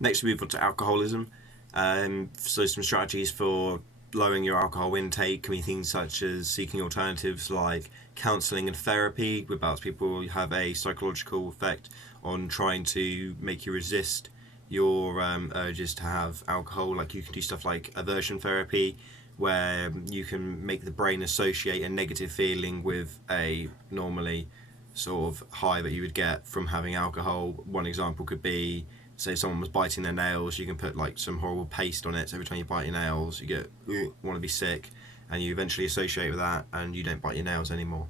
Next, we move on to alcoholism. So some strategies for lowering your alcohol intake can be things such as seeking alternatives like counselling and therapy, whereabouts people have a psychological effect on trying to make you resist your urges to have alcohol. Like you can do stuff like aversion therapy, where you can make the brain associate a negative feeling with a normally sort of high that you would get from having alcohol. One example could be, say someone was biting their nails, you can put like some horrible paste on it, so every time you bite your nails you get want to be sick, and you eventually associate with that and you don't bite your nails anymore.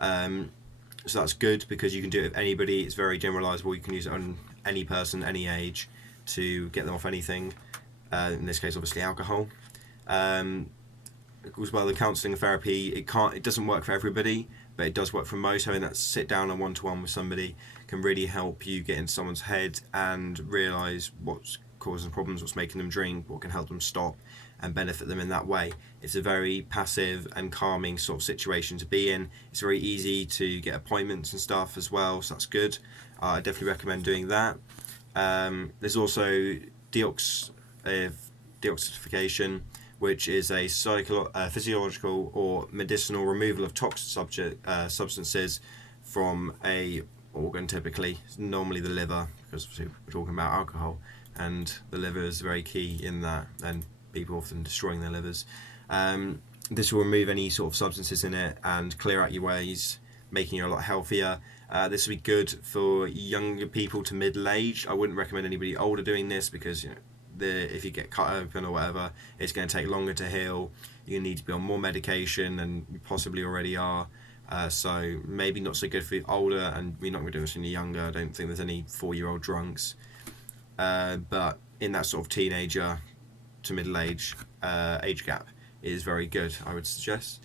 So that's good because you can do it with anybody. It's very generalizable. You can use it on any person, any age, to get them off anything. In this case, obviously alcohol. As well, the counselling and therapy, it doesn't work for everybody, but it does work for most. Having that sit down and one-to-one with somebody can really help you get into someone's head and realise what's causing problems, what's making them drink, what can help them stop, and benefit them in that way. It's a very passive and calming sort of situation to be in. It's very easy to get appointments and stuff as well, so that's good. I definitely recommend doing that. There's also detoxification, which is a physiological or medicinal removal of toxic substances from a organ, typically normally the liver, because we're talking about alcohol, and the liver is very key in that, and people often destroying their livers. This will remove any sort of substances in it and clear out your ways, making you a lot healthier. This will be good for younger people to middle age. I wouldn't recommend anybody older doing this because if you get cut open or whatever, it's going to take longer to heal. You need to be on more medication than you possibly already are. So maybe not so good for older, and we're not going to do this when you're younger. I don't think there's any 4-year-old drunks. But in that sort of teenager to middle age gap is very good, I would suggest.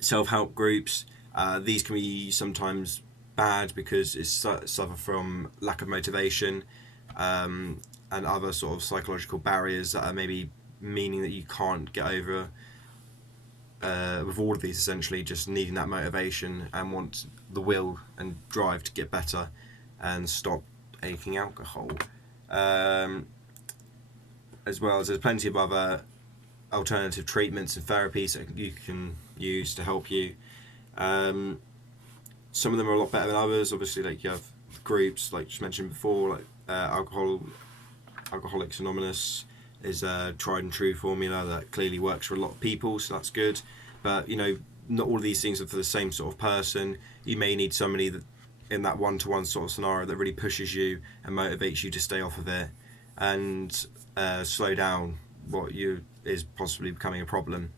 Self-help groups, these can be sometimes bad because it suffer from lack of motivation, and other sort of psychological barriers that are maybe meaning that you can't get over with all of these, essentially just needing that motivation and want the will and drive to get better and stop taking alcohol. As well as there's plenty of other alternative treatments and therapies that you can use to help you. Some of them are a lot better than others. Obviously, like you have groups like just mentioned before, like Alcoholics Anonymous is a tried and true formula that clearly works for a lot of people, so that's good. But not all of these things are for the same sort of person. You may need somebody that in that one-to-one sort of scenario that really pushes you and motivates you to stay off of it and slow down what is possibly becoming a problem.